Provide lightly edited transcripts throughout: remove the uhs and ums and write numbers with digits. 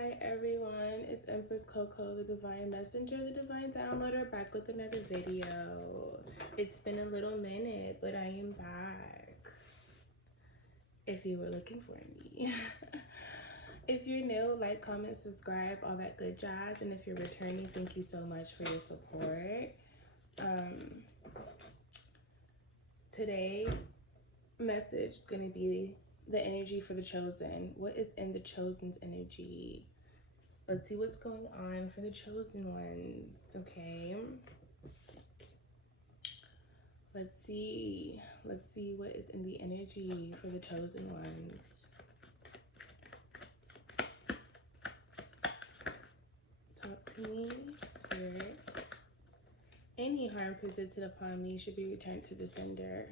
Hi everyone, it's Empress Coco, the Divine Messenger, the Divine Downloader, back with another video. It's been a little minute, but I am back. If you were looking for me. If you're new, like, comment, subscribe, all that good jazz. And if you're returning, thank you so much for your support. Today's message is going to be the energy for the chosen. What is in the chosen's energy? Let's see what's going on for the chosen ones, okay? Let's see what is in the energy for the chosen ones. Talk to me, Spirit. Any harm presented upon me should be returned to the sender.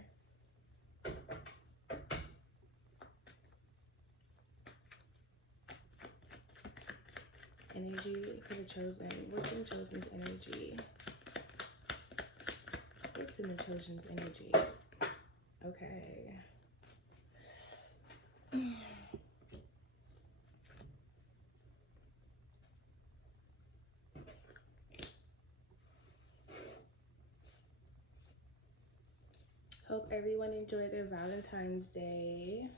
Energy for the chosen. What's in the chosen's energy? What's in the chosen's energy? Okay. Hope everyone enjoyed their Valentine's Day.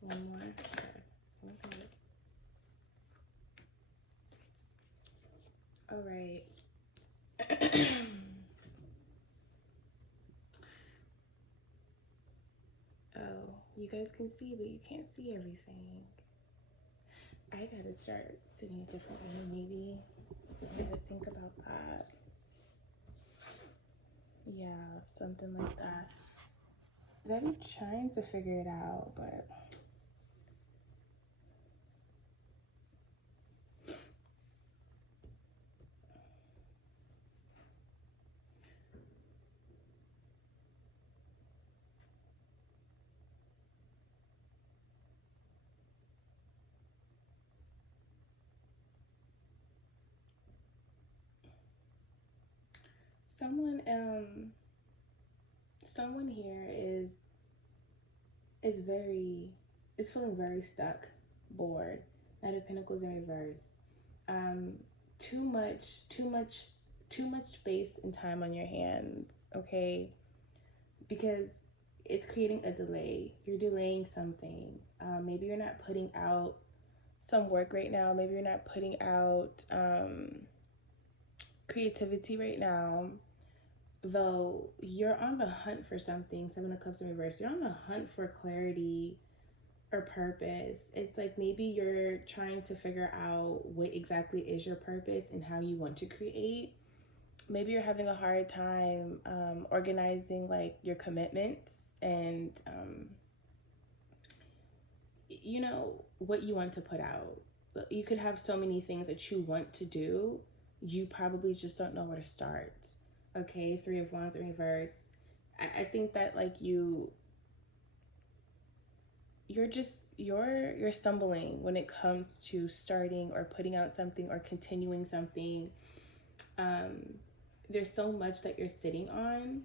One more. Okay. All right. Oh, you guys can see, but you can't see everything. I gotta start sitting a different way, maybe. I gotta think about that. Yeah, something like that. I'm trying to figure it out, but someone here is feeling very stuck, bored. Knight of Pentacles in reverse. Too much space and time on your hands, okay? Because it's creating a delay. You're delaying something. Maybe you're not putting out some work right now. Maybe you're not putting out creativity right now. Though you're on the hunt for something. Seven of Cups in reverse. You're on the hunt for clarity or purpose. It's like maybe you're trying to figure out what exactly is your purpose and how you want to create. Maybe you're having a hard time organizing like your commitments and you know what you want to put out. You could have so many things that you want to do, you probably just don't know where to start. Okay, Three of Wands in reverse. I think that like you're stumbling when it comes to starting or putting out something or continuing something. There's so much that you're sitting on,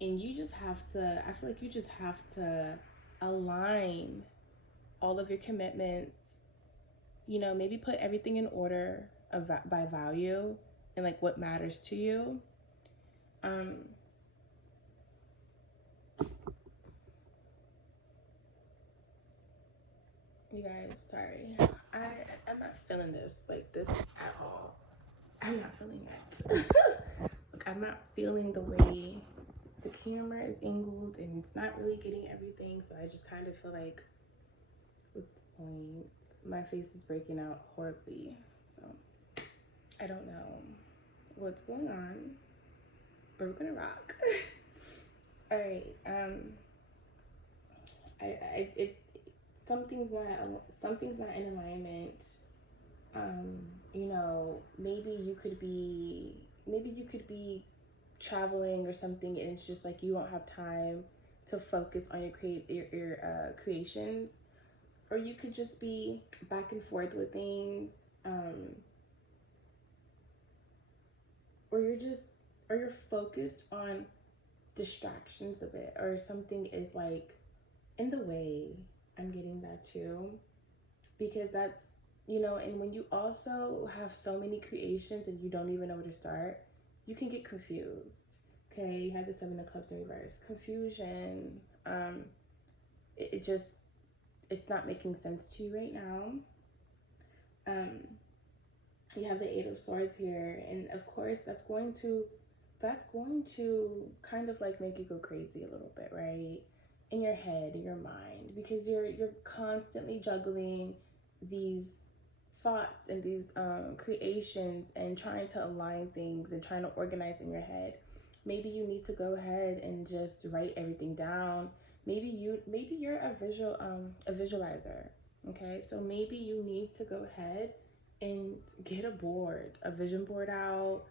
and you just have to, I feel like you just have to align all of your commitments, you know, maybe put everything in order by value and like what matters to you. You guys, sorry, I'm not feeling this like this at all. I'm not feeling it. Like, I'm not feeling the way the camera is angled and it's not really getting everything, so I just kind of feel like, what's the point? My face is breaking out horribly, so I don't know what's going on, but we're gonna rock. All right, something's not in alignment. You know, maybe you could be traveling or something, and it's just like you don't have time to focus on your creations, or you could just be back and forth with things, or you're focused on distractions of it, or something is like in the way. I'm getting that too, because that's, you know, and when you also have so many creations and you don't even know where to start, you can get confused. Okay, you have the Seven of Cups in reverse, confusion. It just, it's not making sense to you right now. um you have the Eight of Swords here, and of course that's going to kind of like make you go crazy a little bit, right? In your head, in your mind, because you're constantly juggling these thoughts and these creations and trying to align things and trying to organize in your head. Maybe you need to go ahead and just write everything down. Maybe you're a visualizer. Okay, so maybe you need to go ahead and get a board, a vision board out,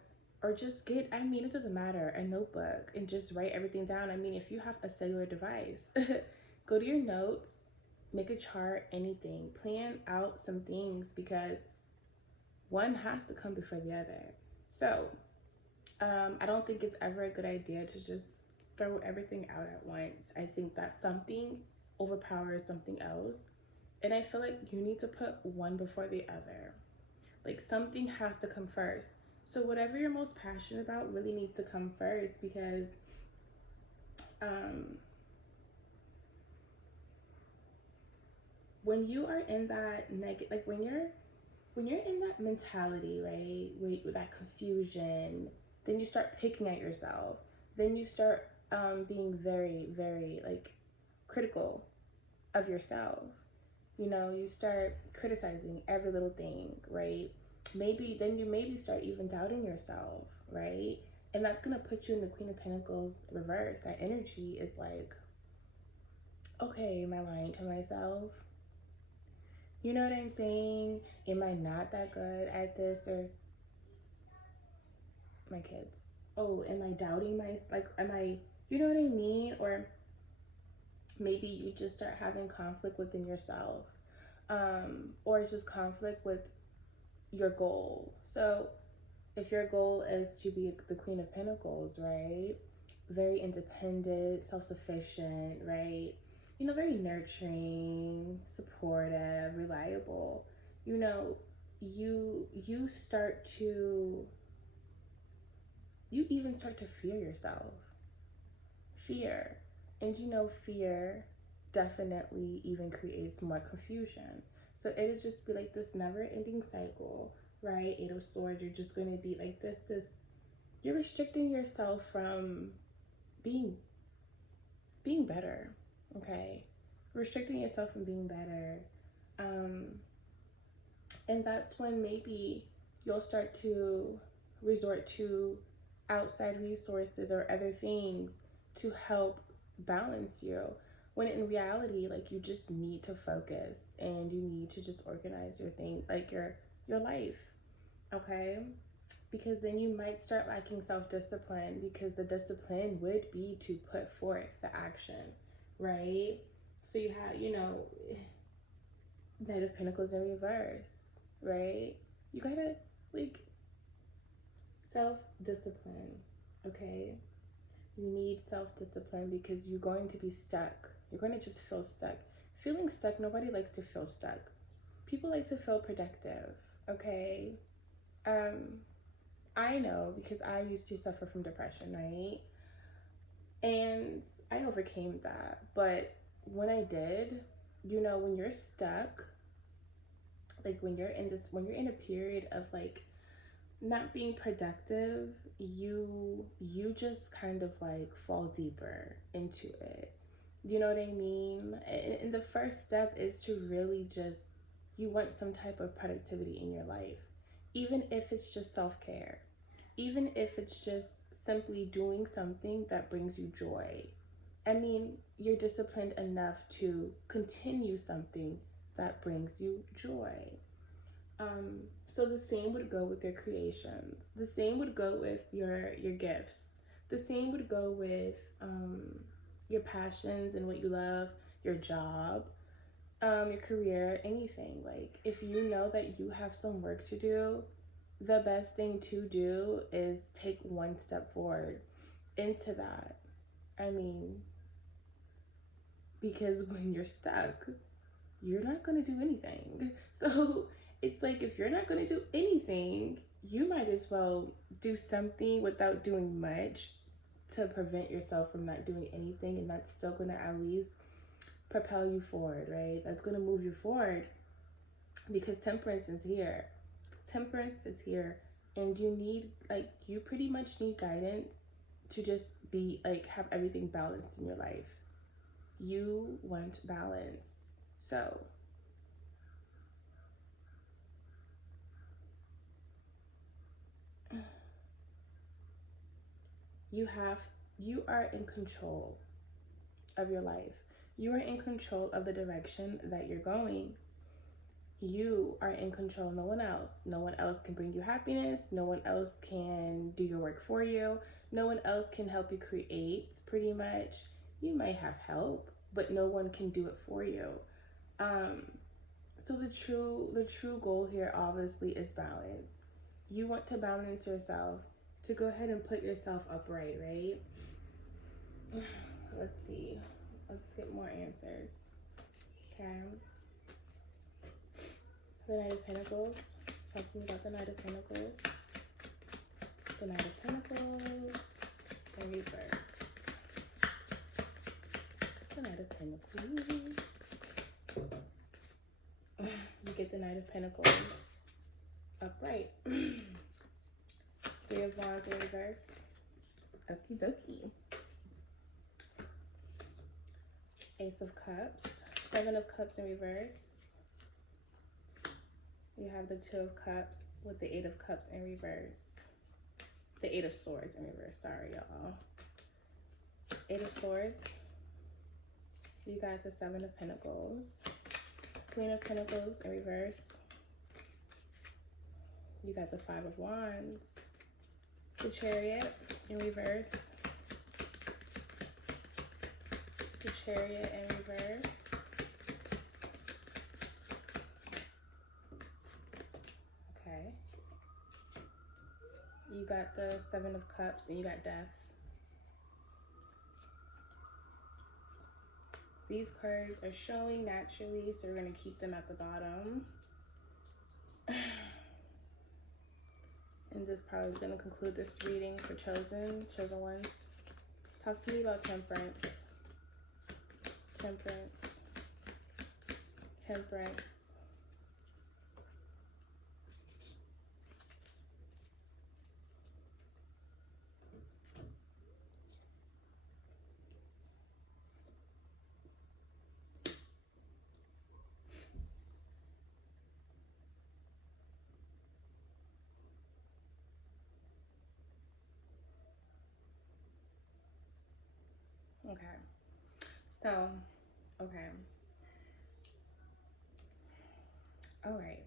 or just get, I mean, it doesn't matter, a notebook, and just write everything down. I mean, if you have a cellular device, go to your notes, make a chart, anything, plan out some things, because one has to come before the other. So I don't think it's ever a good idea to just throw everything out at once. I think that something overpowers something else, and I feel like you need to put one before the other. Like, something has to come first. So whatever you're most passionate about really needs to come first, because when you are in that negative, like when you're in that mentality, right, with that confusion, then you start picking at yourself. Then you start being very, very like critical of yourself. You know, you start criticizing every little thing, right? Maybe then you maybe start even doubting yourself, right? And that's gonna put you in the Queen of Pentacles reverse. That energy is like, okay, am I lying to myself? You know what I'm saying? Am I not that good at this? Or my kids, oh, am I doubting like, am I, you know what I mean? Or maybe you just start having conflict within yourself, or it's just conflict with your goal. So if your goal is to be the Queen of Pentacles, right, very independent, self-sufficient, right, you know, very nurturing, supportive, reliable, you know, you start to, you even start to fear yourself. Fear. And you know, fear definitely even creates more confusion. So it'll just be like this never ending cycle, right? Eight of Swords, you're just going to be like this, you're restricting yourself from being better, okay? Restricting yourself from being better. And that's when maybe you'll start to resort to outside resources or other things to help balance you, when in reality, like, you just need to focus and you need to just organize your thing, like your life, okay? Because then you might start lacking self-discipline, because the discipline would be to put forth the action, right? So you have, you know, Knight of Pentacles in reverse, right? You gotta, like, self-discipline, okay? You need self-discipline, because you're going to be stuck. You're going to just feel stuck. Feeling stuck, nobody likes to feel stuck. People like to feel productive, okay? I know, because I used to suffer from depression, right? And I overcame that. But when I did, you know, when you're stuck, like when you're in a period of like not being productive, you just kind of like fall deeper into it. You know what I mean? And the first step is to really just, you want some type of productivity in your life, even if it's just self-care, even if it's just simply doing something that brings you joy. I mean, you're disciplined enough to continue something that brings you joy. So the same would go with your creations. The same would go with your gifts. The same would go with your passions and what you love, your job, your career, anything. Like, if you know that you have some work to do, the best thing to do is take one step forward into that. I mean, because when you're stuck, you're not going to do anything. So it's like, if you're not going to do anything, you might as well do something without doing much to prevent yourself from not doing anything. And that's still going to at least propel you forward, right? That's going to move you forward, because temperance is here. Temperance is here. And you need, like, you pretty much need guidance to just be, like, have everything balanced in your life. You want balance. So you are in control of your life. You are in control of the direction that you're going. You are in control, no one else. No one else can bring you happiness. No one else can do your work for you. No one else can help you create, pretty much. You might have help, but no one can do it for you. So the true goal here obviously is balance. You want to balance yourself, to go ahead and put yourself upright, right? Let's see. Let's get more answers. Okay. The Knight of Pentacles. Talk to me about the Knight of Pentacles. The Knight of Pentacles. In reverse. The Knight of Pentacles. You get the Knight of Pentacles upright. Three of Wands in reverse. Okie dokie. Ace of Cups. Seven of Cups in reverse. You have the Two of Cups with the Eight of Cups in reverse. The Eight of Swords in reverse. Sorry, y'all. Eight of Swords. You got the Seven of Pentacles. Queen of Pentacles in reverse. You got the Five of Wands. The Chariot in reverse. The Chariot in reverse. Okay. You got the Seven of Cups and you got Death. These cards are showing naturally, so we're going to keep them at the bottom. And this probably is going to conclude this reading for chosen ones. Talk to me about temperance. Temperance. Temperance. Okay. So, okay. All right.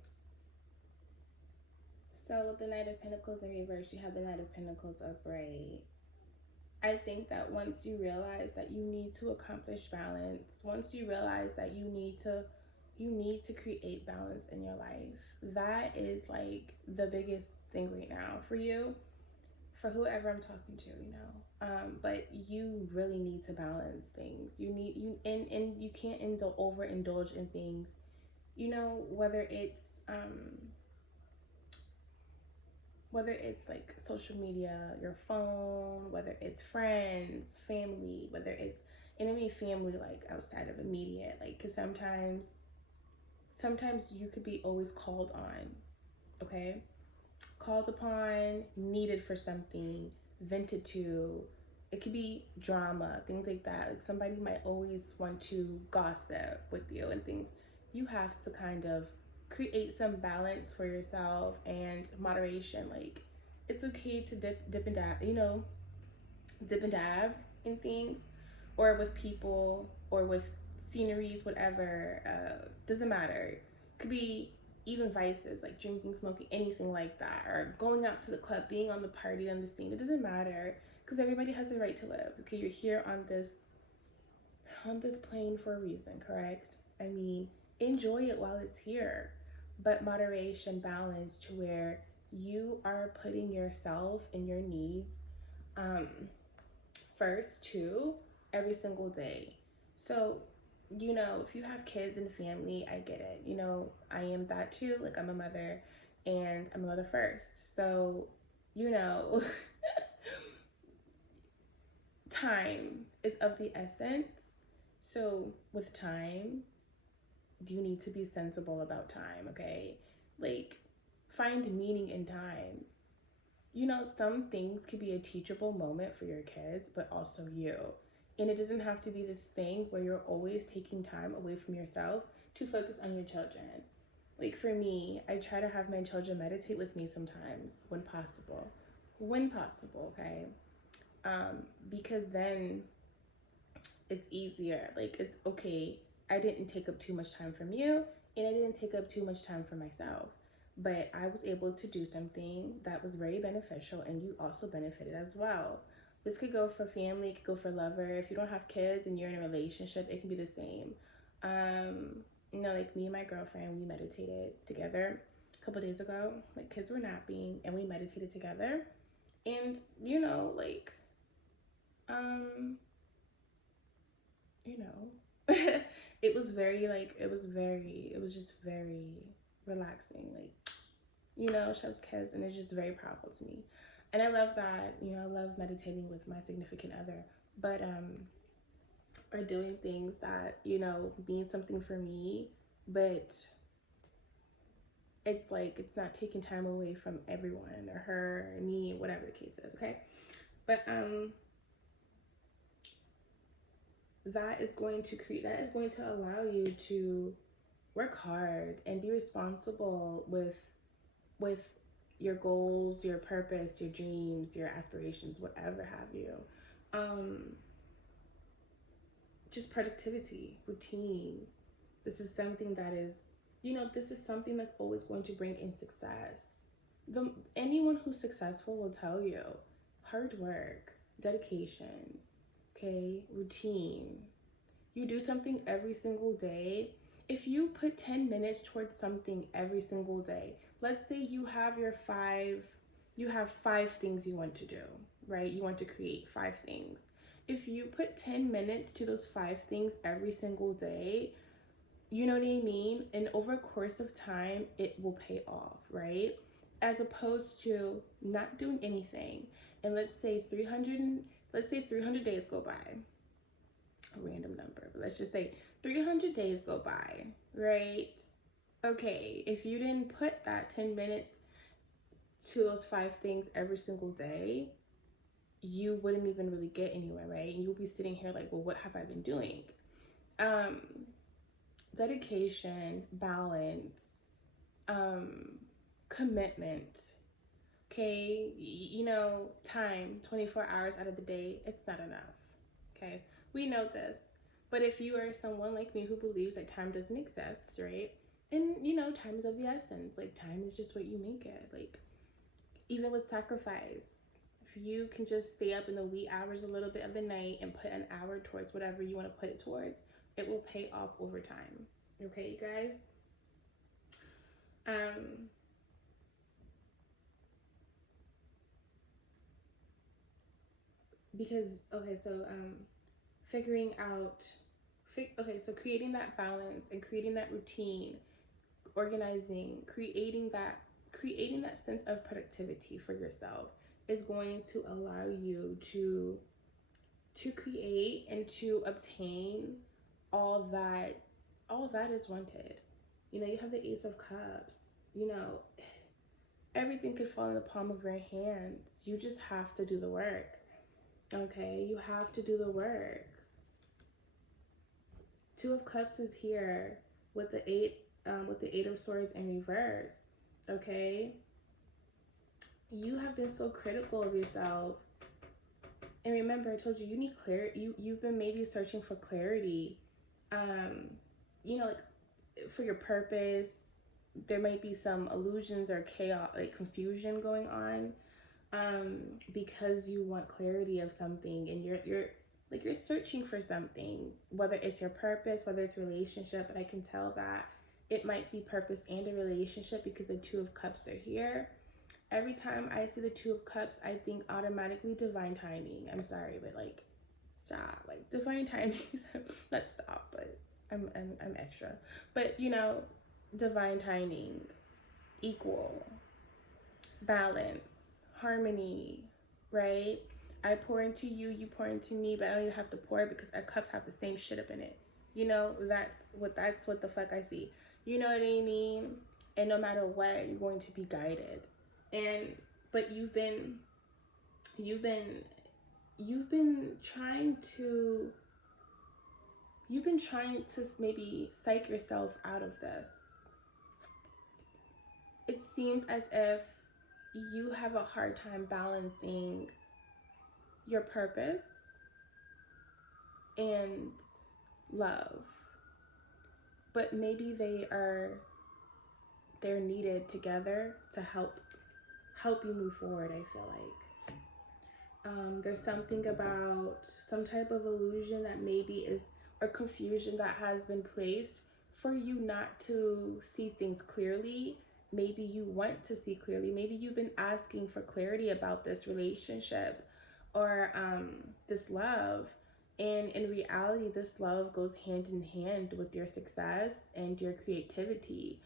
So with the Knight of Pentacles in reverse, you have the Knight of Pentacles upright. I think that once you realize that you need to accomplish balance, once you realize that you need to create balance in your life, that is like the biggest thing right now for you, for whoever I'm talking to, you know. But you really need to balance things. And you can't overindulge in things, you know, whether it's like social media, your phone, whether it's friends, family, whether it's enemy family, like outside of immediate, like, because sometimes you could be always called on, okay? Called upon, needed for something, vented to. It could be drama, things like that. Like, somebody might always want to gossip with you and things. You have to kind of create some balance for yourself and moderation. Like, it's okay to dip and dab, you know, dip and dab in things, or with people, or with sceneries, whatever. Doesn't matter. It could be even vices, like drinking, smoking, anything like that, or going out to the club, being on the party, on the scene. It doesn't matter, because everybody has a right to live. Okay, you're here on this plane for a reason, correct? I mean, enjoy it while it's here, but moderation, balance, to where you are putting yourself and your needs first too, every single day. So you know, if you have kids and family, I get it. You know, I am that too. Like, I'm a mother and I'm a mother first. So, you know, time is of the essence. So, with time, you need to be sensible about time, okay? Like, find meaning in time. You know, some things could be a teachable moment for your kids, but also you. And it doesn't have to be this thing where you're always taking time away from yourself to focus on your children. Like for me, I try to have my children meditate with me sometimes when possible. When possible, okay? Because then it's easier. Like, it's okay, I didn't take up too much time from you, and I didn't take up too much time for myself. But I was able to do something that was very beneficial, and you also benefited as well. This could go for family, it could go for lover. If you don't have kids and you're in a relationship, it can be the same. You know, like me and my girlfriend, we meditated together a couple days ago. Like, kids were napping, and we meditated together. And, you know, like, um, you know, it was very like it was just very relaxing. Like, you know, chef's kiss, and it's just very powerful to me. And I love that, you know, I love meditating with my significant other, but or doing things that, you know, mean something for me, but it's like it's not taking time away from everyone or her or me, whatever the case is, okay? But that is going to create, that is going to allow you to work hard and be responsible with your goals, your purpose, your dreams, your aspirations, whatever have you. um just productivity, routine. This is something that is, you know, this is something that's always going to bring in success. Anyone who's successful will tell you hard work, dedication, okay, routine. You do something every single day. If you put 10 minutes towards something every single day, let's say you have 5 things you want to do, right? You want to create 5 things. If you put 10 minutes to those 5 things every single day, you know what I mean? And over a course of time, it will pay off, right? As opposed to not doing anything. And let's say 300 days go by. A random number, but let's just say 300 days go by, right? Okay, if you didn't put that 10 minutes to those 5 things every single day, you wouldn't even really get anywhere, right? And you'll be sitting here like, well, what have I been doing? Um, Dedication, balance, commitment. Okay, you know, time, 24 hours out of the day, it's not enough. Okay, we know this. But if you are someone like me who believes that time doesn't exist, right? And you know, time is of the essence. Like, time is just what you make it. Like, even with sacrifice, if you can just stay up in the wee hours a little bit of the night and put an hour towards whatever you want to put it towards, it will pay off over time. Okay, you guys? Because okay, so figuring out okay, so creating that balance and creating that routine, organizing, creating that sense of productivity for yourself is going to allow you to create and to obtain all that all that is wanted. You know, you have the Ace of Cups. You know, everything could fall in the palm of your hand. You just have to do the work. Okay, you have to do the work. Two of Cups is here with the Eight of Swords in reverse. Okay, you have been so critical of yourself, and remember, I told you you need clarity. You've been maybe searching for clarity. You know, like for your purpose. There might be some illusions or chaos, like confusion going on, because you want clarity of something, and you're searching for something, whether it's your purpose, whether it's a relationship. But I can tell that it might be purpose and a relationship because the Two of Cups are here. Every time I see the Two of Cups, I think automatically divine timing. I'm sorry, but like, stop. Like, divine timing. Let's stop. But I'm extra. But you know, divine timing, equal, balance, harmony, right? I pour into you, you pour into me, but I don't even have to pour because our cups have the same shit up in it. You know, that's what the fuck I see. You know what I mean? And no matter what, you're going to be guided. And but you've been you've been trying to maybe psych yourself out of this. It seems as if you have a hard time balancing your purpose and love, but maybe they're needed together to help you move forward. I feel like there's something about some type of illusion that maybe is, or confusion that has been placed for you not to see things clearly. Maybe you want to see clearly. Maybe you've been asking for clarity about this relationship or this love. And in reality, this love goes hand in hand with your success and your creativity.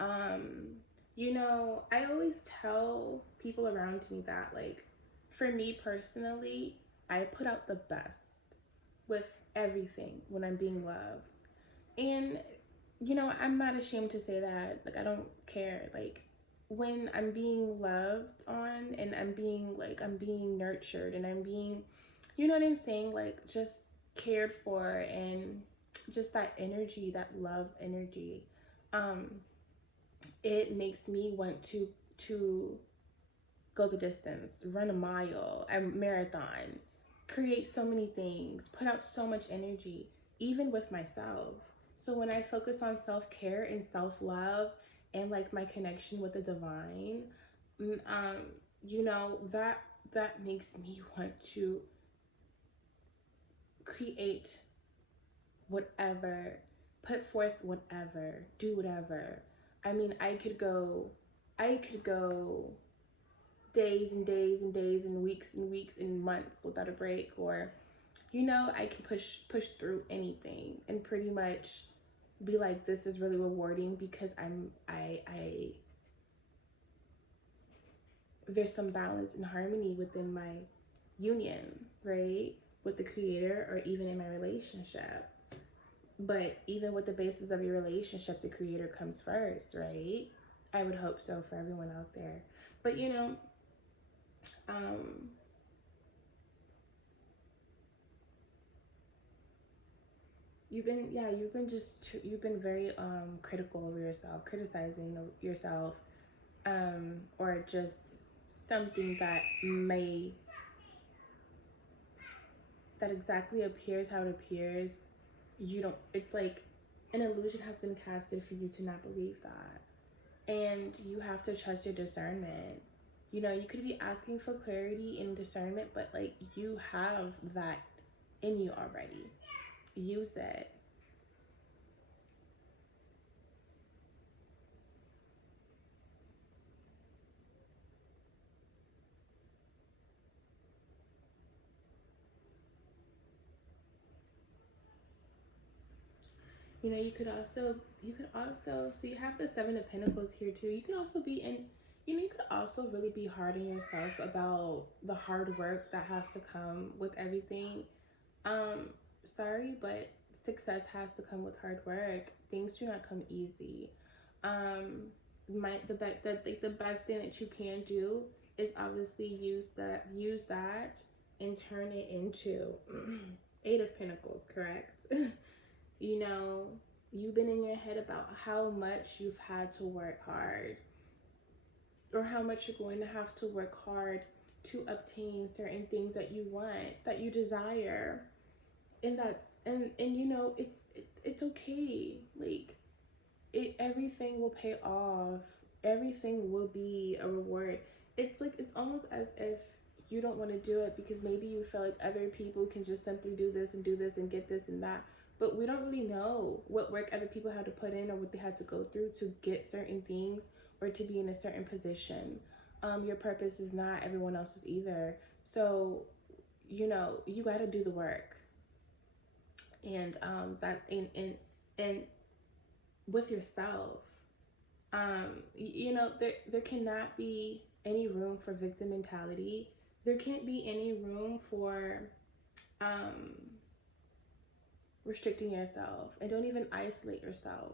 You know, I always tell people around me that, like, for me personally, I put out the best with everything when I'm being loved. And, you know, I'm not ashamed to say that. Like, I don't care. Like, when I'm being loved on and I'm being nurtured and I'm being, you know what I'm saying? Like, just cared for and just that energy, that love energy. It makes me want to go the distance, run a mile, a marathon, create so many things, put out so much energy, even with myself. So when I focus on self-care and self-love and like my connection with the divine, you know, that makes me want to create whatever, put forth whatever, do whatever. I mean, I could go days and days and days and weeks and months without a break, or you know, I can push through anything and pretty much be like, this is really rewarding because I there's some balance and harmony within my union, right? With the creator, or even in my relationship. But even with the basis of your relationship, the creator comes first, right? I would hope so for everyone out there. But you know, you've been very critical of yourself, criticizing yourself, or just something that exactly appears how it appears. You don't, it's like an illusion has been casted for you to not believe that. And you have to trust your discernment. You know, you could be asking for clarity and discernment, but like, you have that in you already. Use it. You know, so you have the Seven of Pentacles here too. You could also be in, you know, you could also really be hard on yourself about the hard work that has to come with everything. Sorry, but success has to come with hard work. Things do not come easy. The best thing that you can do is obviously use that and turn it into Eight of Pentacles, correct? You know, you've been in your head about how much you've had to work hard, or how much you're going to have to work hard to obtain certain things that you want, that you desire. And you know, it's okay. Like, everything will pay off. Everything will be a reward. It's like, it's almost as if you don't want to do it because maybe you feel like other people can just simply do this and get this and that. But we don't really know what work other people had to put in or what they had to go through to get certain things or to be in a certain position. Your purpose is not everyone else's either. So, you know, you got to do the work. And and with yourself. You know, there cannot be any room for victim mentality. There can't be any room for restricting yourself, and don't even isolate yourself.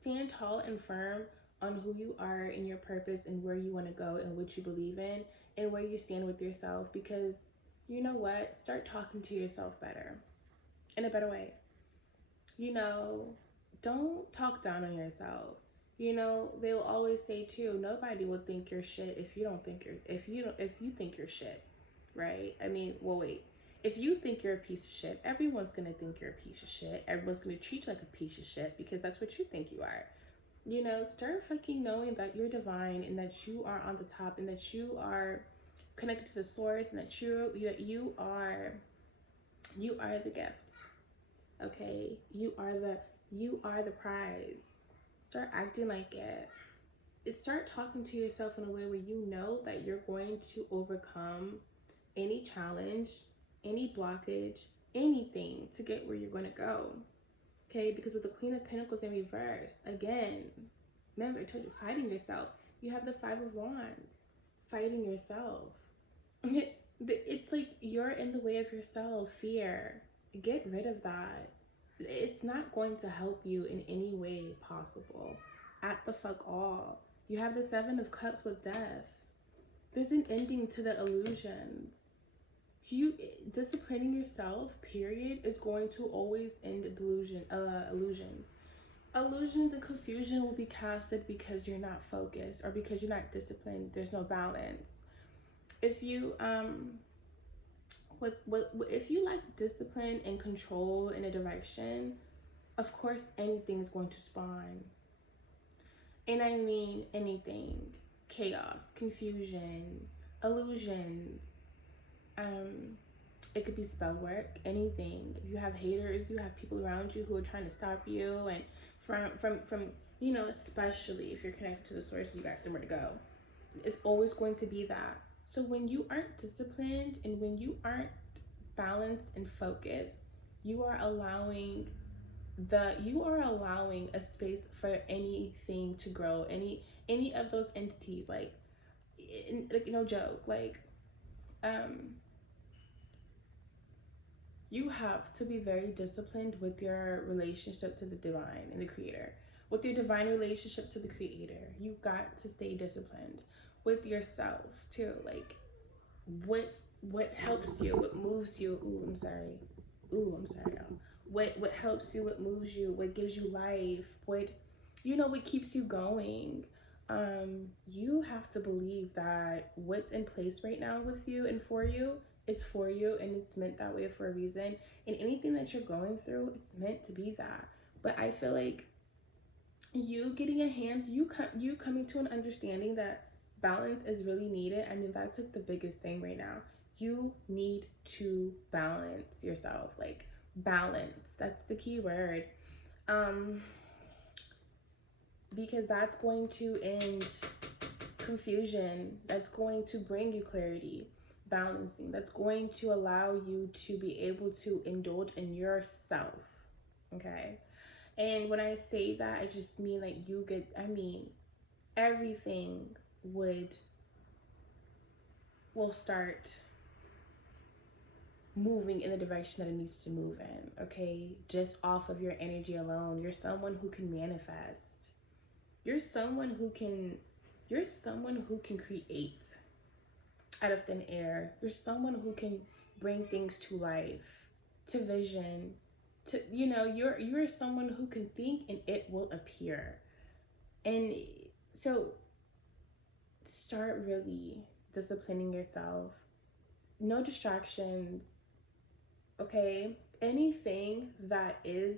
Stand tall and firm on who you are and your purpose and where you want to go and what you believe in and where you stand with yourself, because you know what? Start talking to yourself better, in a better way. You know, don't talk down on yourself. You know, they'll always say too, nobody will think you're shit if you don't think you're if you think you're shit, right? I mean, well, wait. If you think you're a piece of shit, everyone's gonna think you're a piece of shit. Everyone's gonna treat you like a piece of shit because that's what you think you are. You know, start fucking knowing that you're divine and that you are on the top and that you are connected to the source and that you are the gifts. Okay? You are the prize. Start acting like it. Start talking to yourself in a way where you know that you're going to overcome any challenge, any blockage, anything to get where you're going to go. Okay, because with the Queen of Pentacles in reverse, again, remember I told you, fighting yourself. You have the Five of Wands, fighting yourself. It's like you're in the way of yourself. Fear. Get rid of that. It's not going to help you in any way possible. At the fuck all. You have the Seven of Cups with death. There's an ending to the illusions. You disciplining yourself, period, is going to always end illusions. Illusions and confusion will be casted because you're not focused or because you're not disciplined. There's no balance. If you if you like discipline and control in a direction, of course anything is going to spawn. And I mean anything. Chaos, confusion, illusions. It could be spell work, anything. If you have haters, you have people around you who are trying to stop you, and from you know, especially if you're connected to the source, you got somewhere to go. It's always going to be that. So when you aren't disciplined and when you aren't balanced and focused, you are allowing a space for anything to grow. Any of those entities, like no joke, like you have to be very disciplined with your relationship to the divine and the creator. With your divine relationship to the creator, you got to stay disciplined. With yourself too, like what helps you, what moves you. I'm sorry, y'all. What helps you, what moves you, what gives you life, what keeps you going. You have to believe that what's in place right now with you and for you, it's for you and it's meant that way for a reason. And anything that you're going through, it's meant to be that. But I feel like you getting a hand, you coming to an understanding that balance is really needed. I mean, that's like the biggest thing right now. You need to balance yourself, like balance. That's the key word. Because that's going to end confusion. That's going to bring you clarity, balancing. That's going to allow you to be able to indulge in yourself. Okay. And when I say that, I just mean like everything will start moving in the direction that it needs to move in, okay? Just off of your energy alone. You're someone who can manifest. You're someone who can create out of thin air. You're someone who can bring things to life, to vision, to you're someone who can think and it will appear. And so start really disciplining yourself. No distractions. Okay? Anything that is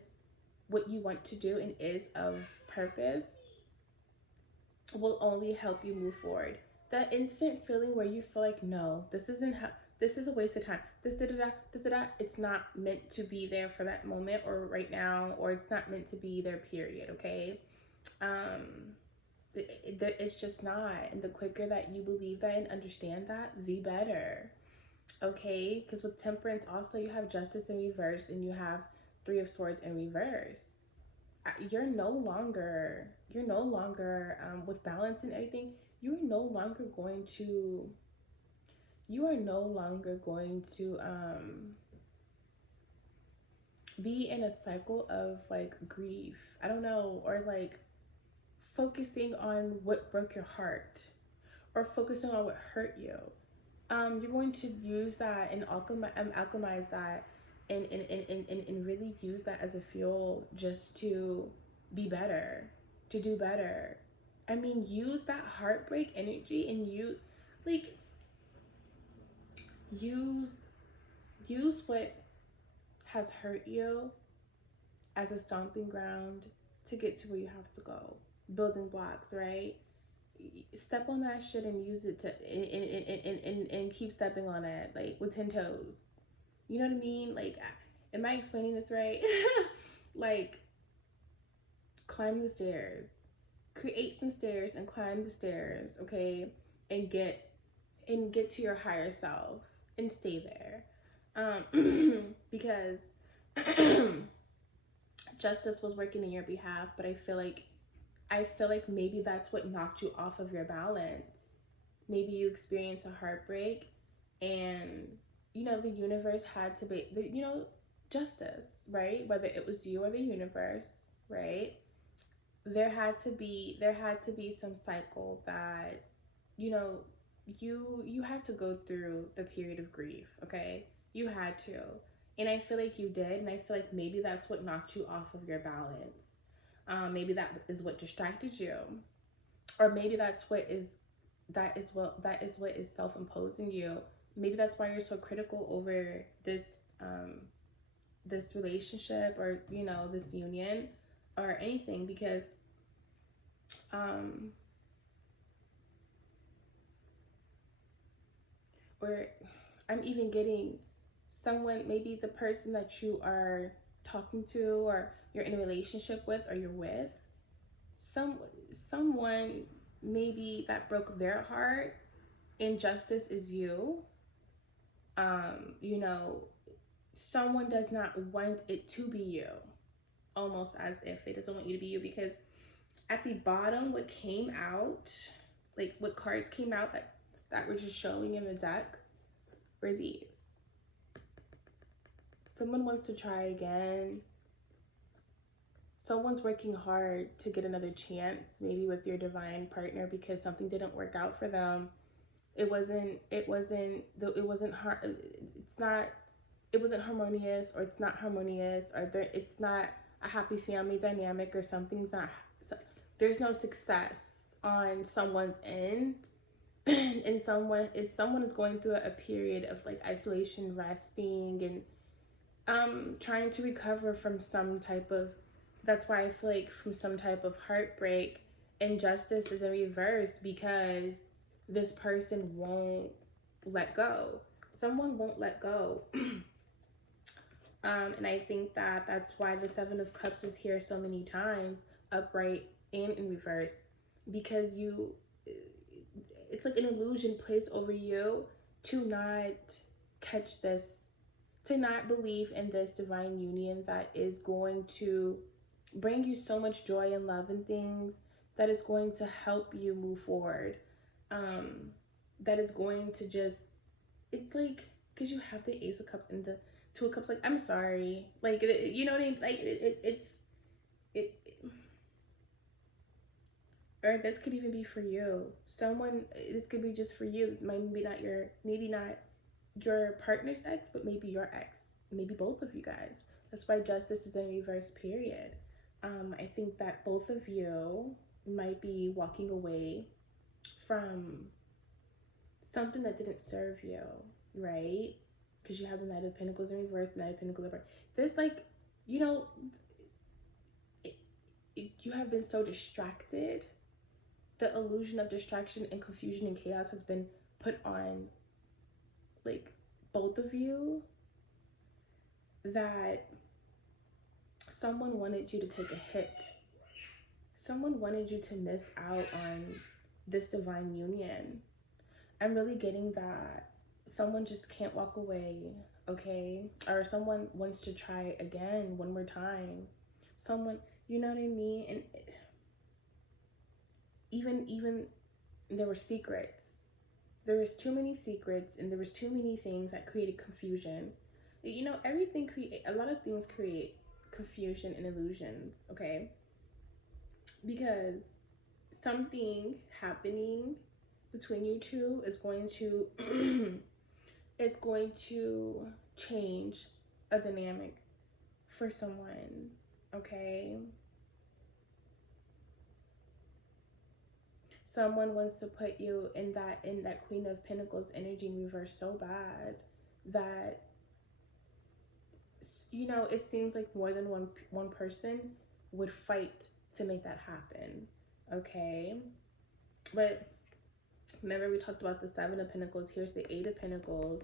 what you want to do and is of purpose will only help you move forward. That instant feeling where you feel like, no, this is a waste of time. This it's not meant to be there for that moment or right now, or it's not meant to be there, period, okay? It's just not. And the quicker that you believe that and understand that, the better. Okay? Because with Temperance also, you have Justice in reverse and you have Three of Swords in reverse. you're no longer, with balance and everything, you're no longer going to, you are no longer going to be in a cycle of like grief, I don't know, or like focusing on what broke your heart or focusing on what hurt you. You're going to use that and alchemize that, and really use that as a fuel just to be better, to do better. I mean, use that heartbreak energy, and you like use what has hurt you as a stomping ground to get to where you have to go. Building blocks, right? Step on that shit and use it to and keep stepping on it like with 10 toes. You know what I mean? Like, am I explaining this right? Like, climb the stairs, create some stairs and climb the stairs, okay? And get to your higher self and stay there, because justice was working in your behalf, but I feel like maybe that's what knocked you off of your balance. Maybe you experienced a heartbreak, and the universe had to be, justice, right? Whether it was you or the universe, right? There had to be some cycle that, you had to go through the period of grief, okay? You had to. And I feel like you did, and I feel like maybe that's what knocked you off of your balance. Maybe that is what distracted you, or maybe that is what is self-imposing you. Maybe that's why you're so critical over this relationship, or this union or anything, because or I'm even getting someone, maybe the person that you are talking to, or you're in a relationship with, or you're with someone maybe that broke their heart. Injustice is you. Someone does not want it to be you, almost as if it doesn't want you to be you, because at the bottom, what came out, like what cards came out that were just showing in the deck, were these. Someone wants to try again. Someone's working hard to get another chance, maybe with your divine partner, because something didn't work out for them. It wasn't harmonious, or it's not harmonious, or it's not a happy family dynamic, or there's no success on someone's end. And someone is going through a period of like isolation, resting, and trying to recover from some type of, that's why I feel like, from some type of heartbreak. Injustice is in reverse, because this person won't let go. Someone won't let go. And I think that's why the Seven of Cups is here so many times, upright and in reverse, because it's like an illusion placed over you to not catch this, to not believe in this divine union that is going to bring you so much joy and love and things, that is going to help you move forward. That is going to just, it's like, because you have the Ace of Cups and the Two of Cups, like, I'm sorry, like, you know what I mean, like, or this could even be for you. This could be just for you. This maybe not your partner's ex, but maybe your ex, maybe both of you guys. That's why justice is in reverse, period. I think that both of you might be walking away from something that didn't serve you, right? Because you have the Knight of Pentacles in reverse, Knight of Pentacles in reverse. There's like, you have been so distracted. The illusion of distraction and confusion and chaos has been put on, like, both of you, that someone wanted you to take a hit. Someone wanted you to miss out on this divine union. I'm really getting that someone just can't walk away, okay? Or someone wants to try again one more time. Someone, You know what I mean? And even there were secrets. There was too many secrets, and there was too many things that created confusion. You know, a lot of things create confusion and illusions, okay? Because something happening between you two is going to it's going to change a dynamic for someone, okay? Someone wants to put you in that Queen of Pentacles energy in reverse so bad that, you know, it seems like more than one person would fight to make that happen, okay? But remember, we talked about the Seven of Pentacles. Here's the Eight of Pentacles.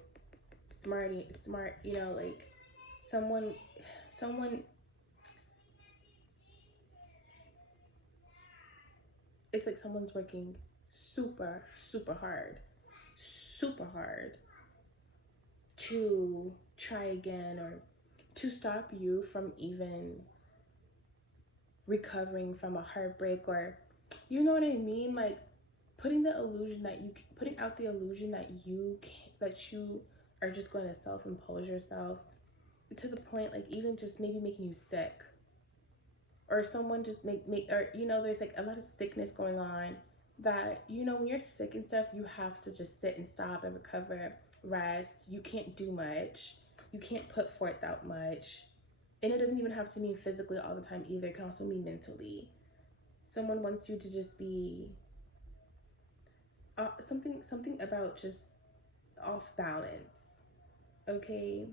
Smart, you know, like someone, it's like someone's working super hard to try again, or to stop you from even recovering from a heartbreak, or, you know what I mean? Like putting out the illusion that you are just going to self-impose yourself, to the point, like, even just maybe making you sick, or someone just or, you know, there's like a lot of sickness going on that, you know, when you're sick and stuff, you have to just sit and stop and recover, rest. You can't do much. You can't put forth that much. And it doesn't even have to mean physically all the time either. It can also mean mentally. Someone wants you to just be something about just off balance, okay?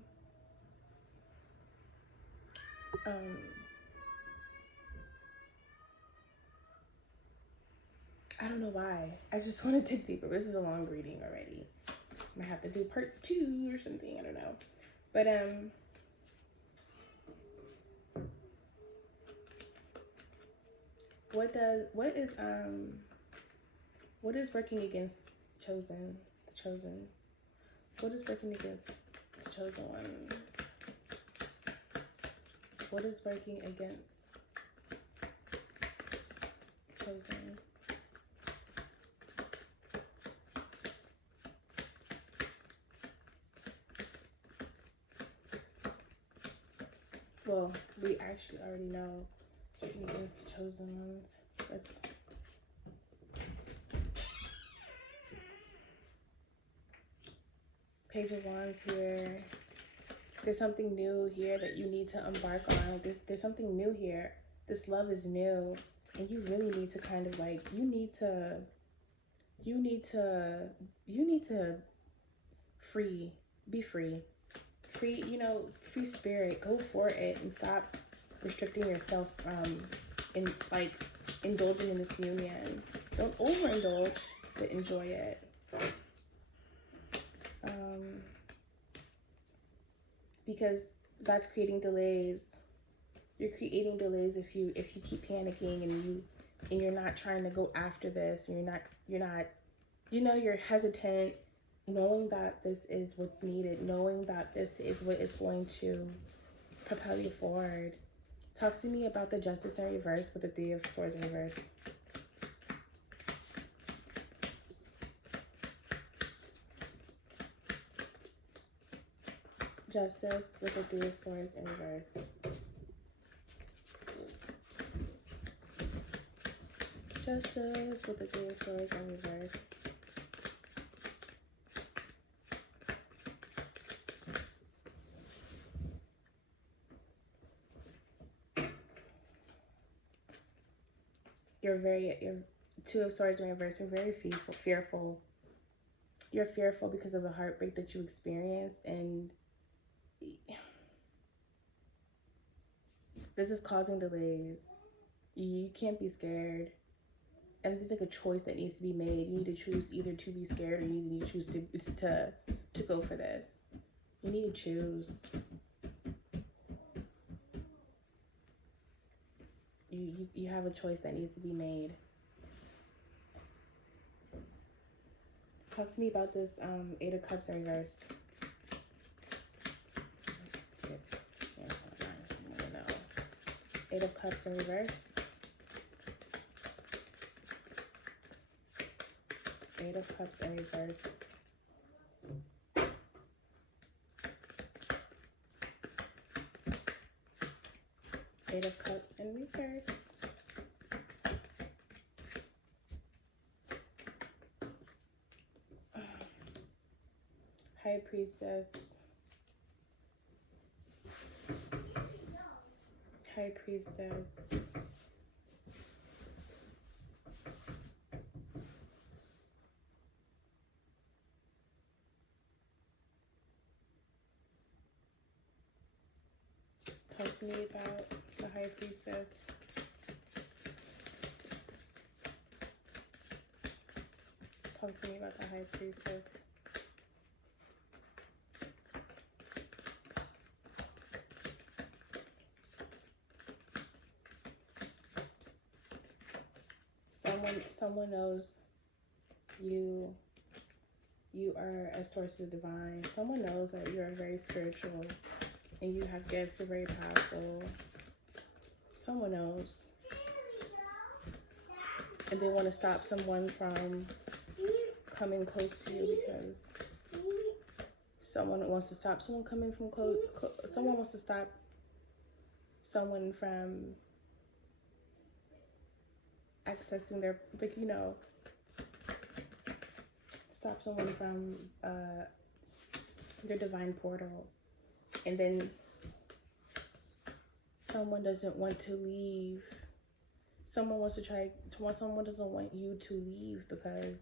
I don't know why. I just want to dig deeper. This is a long reading already. I might have to do part 2 or something. I don't know. But what is working against the chosen? What is working against the chosen one? What is working against chosen? Well, we actually already know what's working against the chosen ones. Let's Page of Wands here. There's something new here that you need to embark on. There's something new here. This love is new, and you really need to kind of like, you need to be free, you know, free spirit. Go for it and stop restricting yourself in like indulging in this union. Don't overindulge, but enjoy it. Because that's creating delays. You're creating delays if you keep panicking and you're not trying to go after this, and you're not, you know, you're hesitant, knowing that this is what's needed, knowing that this is what is going to propel you forward. Talk to me about the Justice in reverse with the Three of Swords in reverse. Justice with the Three of Swords in reverse. Justice with the Three of Swords in reverse. You're Two of Swords in reverse. You're very fearful. You're fearful because of the heartbreak that you experienced, and this is causing delays. You can't be scared. And there's like a choice that needs to be made. You need to choose either to be scared, or you need to choose to go for this. You need to choose. You have a choice that needs to be made. Talk to me about this Eight of Cups in reverse. Eight of Cups in reverse. Eight of Cups in reverse. Eight of Cups in reverse. High Priestess. High Priestess. Talk to me about the High Priestess. Talk to me about the High Priestess. Someone knows you are a source of divine. Someone knows that you are very spiritual and you have gifts, you're very powerful. Someone knows. And they want to stop someone from coming close to you because someone wants to stop someone coming from close. Someone wants to stop someone from accessing their, like, you know, stop someone from their divine portal. And then someone doesn't want to leave. Someone wants to someone doesn't want you to leave because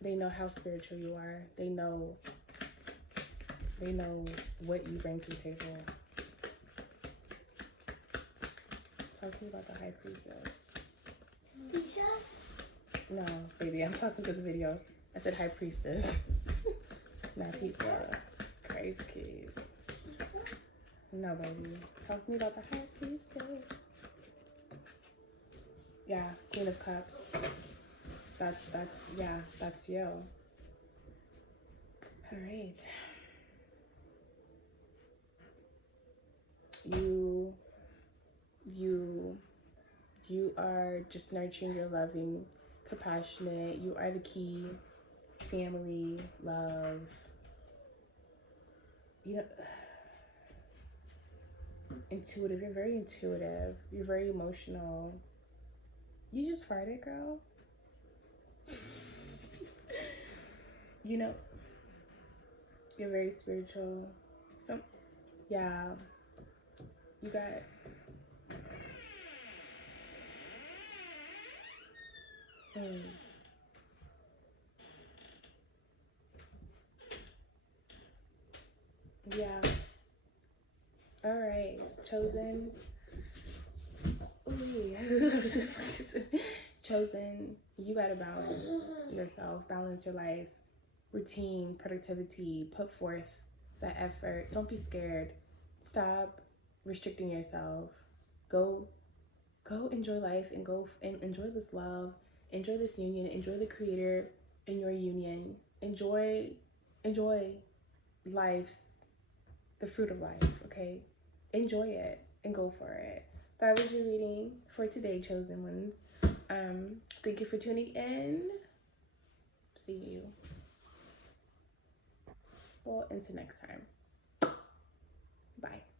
they know how spiritual you are. They know what you bring to the table. Talk to me about the High Priestess. Pizza? No, baby, I'm talking to the video. I said High Priestess. Not pizza. Crazy kids. Pizza? No, baby. Talk to me about the High Priestess. Yeah, Queen of Cups. That's you. All right. You are just nurturing, you're loving, compassionate. You are the key. Family, love. You know, intuitive. You're very intuitive. You're very emotional. You just farted, girl. You know, you're very spiritual. Yeah. You got. Yeah. All right. Chosen. Ooh. Chosen. You gotta balance yourself. Balance your life. Routine, productivity. Put forth that effort. Don't be scared. Stop restricting yourself. Go enjoy life and go and enjoy this love. Enjoy this union. Enjoy the creator in your union. Enjoy life's, the fruit of life, okay? Enjoy it and go for it. That was your reading for today, chosen ones. Thank you for tuning in. See you. Well, until next time. Bye.